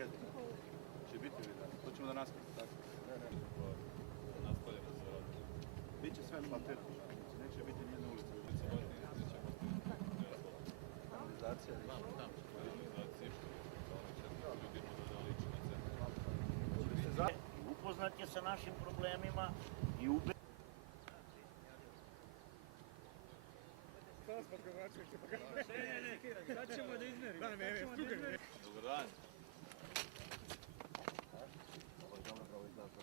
sjedi. Će biti vidan. To ćemo da nastavimo, tako? Ne. Nastavljamo se raditi. Biće sve asfaltirano. Neće biti nijedne ulice. Kanalizacija. Upoznat je sa našim problemima i Sad ćemo da izmerimo. Dobar dan.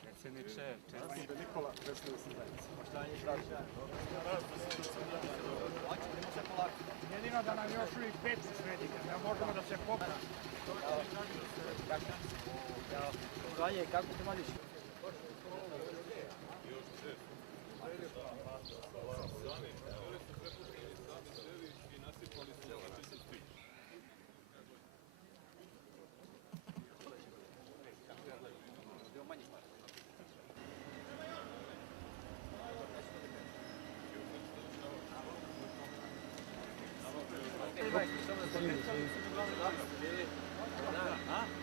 Predsjedniče, čestite. Nikola, predstavlja se zajednice. Jedino da nam još uvijek peci sredite, da možemo da se popravimo. Zvanje, kako te mališ? Sami, oni su prepustili sami sebi i nasipali su znači svi.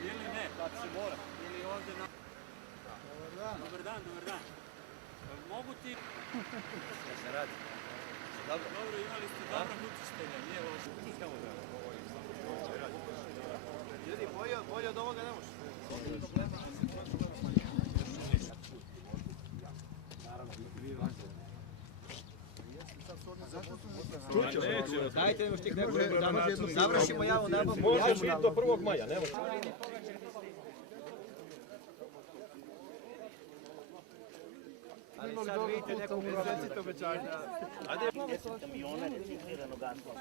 Ili ne? Ili ovdje na... Dobar dan. Mogu ti... Šta se radi? Dobro. Dobro, imali ste dobro učitelja, nije loše. Ljudi, bolje od ovoga ne može. Dajte mi štik neko da završimo javnu nabavu. Može biti do 1. maja, ne može. Ali sad vidite neko recite obećanje. Ajde, 10 kamiona recikliranog asfalta.